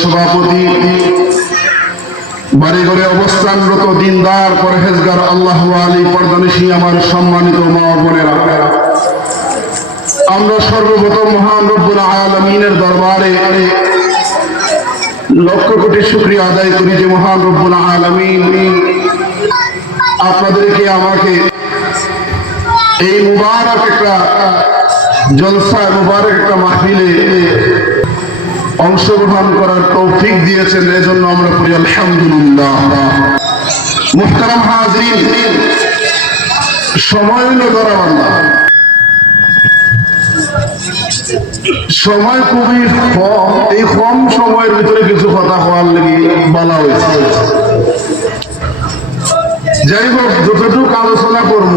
সভাপতি, বাড়িঘরে অবস্থানরত দিনদার পরহেজগার আল্লাহ আলী পর্দানিসী আমার সম্মানিত মা বোনেরা, আমরা সর্বপ্রথম মহান আলমিনের দরবারে লক্ষ কোটি শুক্রিয়া আদায় করি যে মহান রব্বুল আলমিন আপনাদেরকে আমাকে এই মুবারক একটা জলসা মুবারক একটা মাহফিলে অংশগ্রহণ করার তৌফিক দিয়েছেন, এজন্য আমরা করি আলহামদুলিল্লাহ। মুহতারাম হাজরিন, সময় হইল ধরাবান্ধা সময় খুবই কম, এই কম সময়ের ভিতরে কিছু কথা হওয়ার লেগে বলা হয়েছে। যাই হোক যতটুকু আলোচনা করব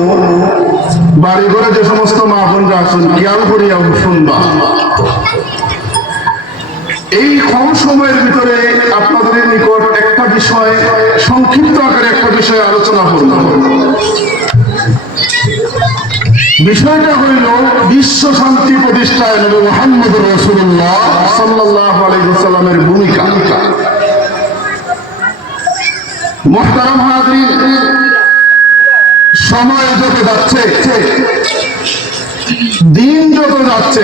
বাড়ি ঘরে যে সমস্ত মা বোনরা আছেন, খেয়াল করিয়া শুনবা। এই কম সময়ের ভিতরে আপনাদের নিকট একটা বিষয়, সংক্ষিপ্ত আকারে একটা বিষয় আলোচনা করব। বিষয়টা হইল বিশ্ব শান্তি প্রতিষ্ঠায় মোহাম্মদ রসুল্লাহ সাল্লাহ আলাইসাল্লামের ভূমিকা। মোহতারাম সময় যত যাচ্ছে, দিন যত যাচ্ছে,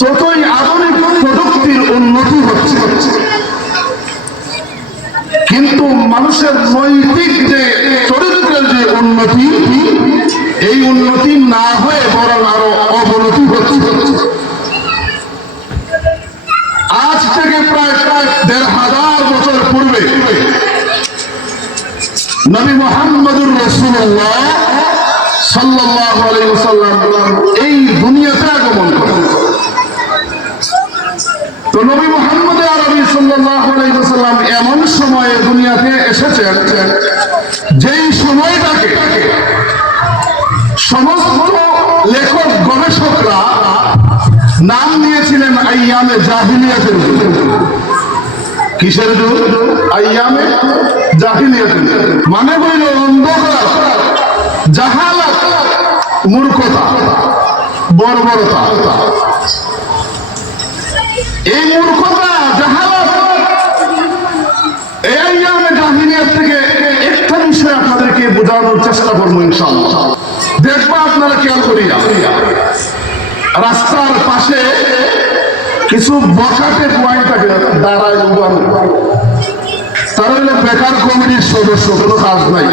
ততই আধুনিক প্রযুক্তির উন্নতি হচ্ছে। কিন্তু মানুষের নৈতিক যে চরিত্রের যে উন্নতি, এই উন্নতি না হয়ে বরং আরও অবনতি হচ্ছে। আজ থেকে প্রায় প্রায় দেড় হাজার বছর পূর্বে নবী মোহাম্মদুর রসুল্লাহ সাল্লাহ আলাইসাল্লাম এই দুনিয়াতে আগমন করেন। তো নবী মোহাম্মদ আরবি সাল্লাহ আলাইসাল্লাম এমন সময়ে দুনিয়াতে এসেছেন যেই সময়টাকে সমস্ত লেখক, গবেষকরা নাম দিয়েছিলেন আইয়ামে জাহিলিয়াতের কিসের যুগ আইয়ামে জাহিলিয়াতের। মানে হইল অন্ধকার, জাহালাত, মূর্খতা, বর্বরতা। এই মূর্খতা, জাহালাত, এই আইয়ামে জাহিলিয়াত থেকে একটা বিষয় আপনাদেরকে বোঝানোর চেষ্টা করব ইনশাআল্লাহ। দেখব আপনারা খেয়াল করিয়া, রাস্তার পাশে কিছু বসাতে পয়েন্ট থাকে দাঁড়ায় উবানো তারা হলো বেকার কমিটির সদস্য, কোনো কাজ নাই।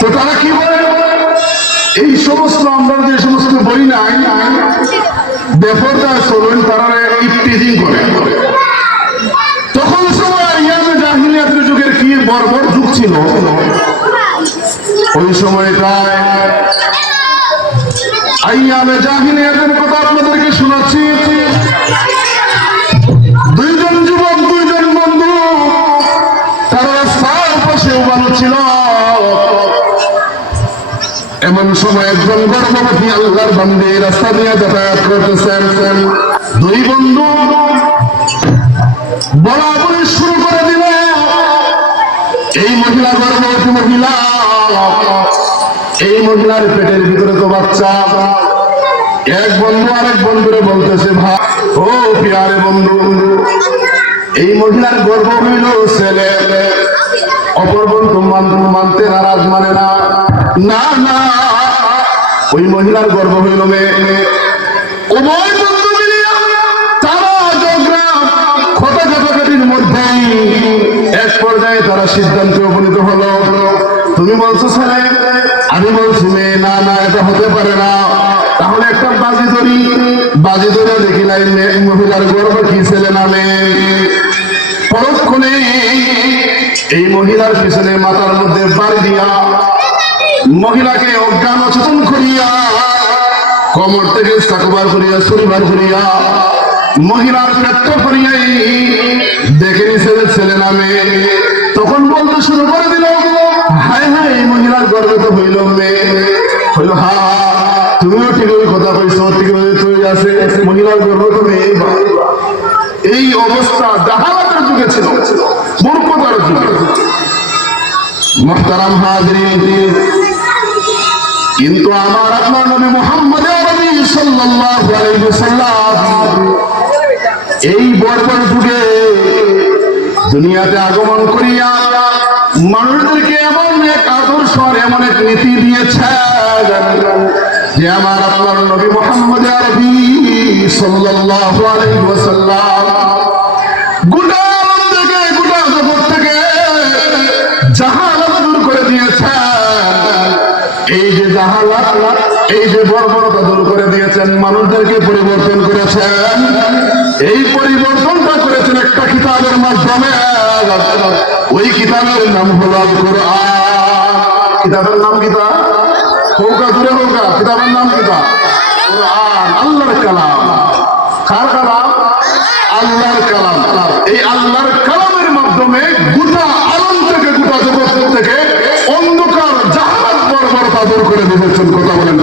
তো তারা কি বলে? এই সমস্ত আমরা যে সমস্ত বই নাই বেফরদা চলুন, তারা ইফটিজিং করে। তখন সময় ইয়ামে জাহিলিয়াতের যুগের কি বর্বর যুগ ছিল? ওই সময়টায় আইয়ামে কথা আপনাদেরকে শোনাচ্ছি। দুইজন যুবক, দুইজন বন্ধু, তারা উবানো ছিল। এমন সময় একজন গর্ভবতী আল্লাহর বন্দে রাস্তা দিয়ে যাতায়াত করতেছেন দুই বন্ধু বলা বলি শুরু করে দিল। এই মহিলা গর্ভবতী মহিলা মহিলার পেটের ভিতরে তো বাচ্চা। এক বন্ধু আরেক বন্ধুরে বলতেছে, ভাই, ও পিয়ারে বন্ধু, এই মহিলার গর্ব হইল ছেলে। অপর বন্ধু মান- মানতে নারাজ মানে না। না না, ওই মহিলার গর্ভ হইল মেয়ে। মধ্যেই এক পর্যায়ে তারা সিদ্ধান্তে উপনীত হলো। তুমি বলছো ছেলে, আমি বলছি মেয়ে, না না, এটা হতে পারে না। তাহলে একটা বাজি ধরি। বাজি ধরে দেখি নাই মহিলার গর্ভ কি, ছেলে না মেয়ে? পরক্ষণে এই মহিলার পিছনে মাথার মধ্যে বাড়ি দিয়া মহিলাকে অজ্ঞান অচেতন করিয়া, কমর থেকে চাকবার করিয়া শরীবার করিয়া মহিলার পেট করিয়াই দেখে যে ছেলে নামে তখন বলতে শুরু করে দিল হায় হায়, এই মহিলার তো হইল হইল, হা ঠিক ওই কথা আছে মহিলার তো এই অবস্থা যুগে ছিল, মূর্খতার যুগে। কিন্তু আমার আপনার নবী মোহাম্মদ সাল্লাল্লাহু আলাইহি ওয়াসাল্লাম এই বর্বর যুগে দুনিয়াতে আগমন করিয়া মানুষদেরকে এমন এক আদর্শ এমন এক নীতি দিয়েছেন যে আমার আপনার নবী মোহাম্মদ আরবি সাল্লাল্লাহু আলাইহি ওয়াসাল্লাম এই যে বর্বরতা দূর করে দিয়েছেন, মানুষদেরকে পরিবর্তন করেছেন। এই পরিবর্তনটা করেছেন একটা কিতাবের মাধ্যমে। ওই কিতাবের নাম হলো কিতাবের নাম কিতাব হৌকা দূরে হৌকা কিতাবের নাম কোরআন, আল্লাহর কালাম। কার কালাম? আল্লাহর কালাম। এই আল্লাহর কালামের মাধ্যমে গোটা আলম থেকে, গোটা জগৎ থেকে অন্ধকার জাহাজ বর্বরতা দূর করে দিয়েছেন, কথা বলেন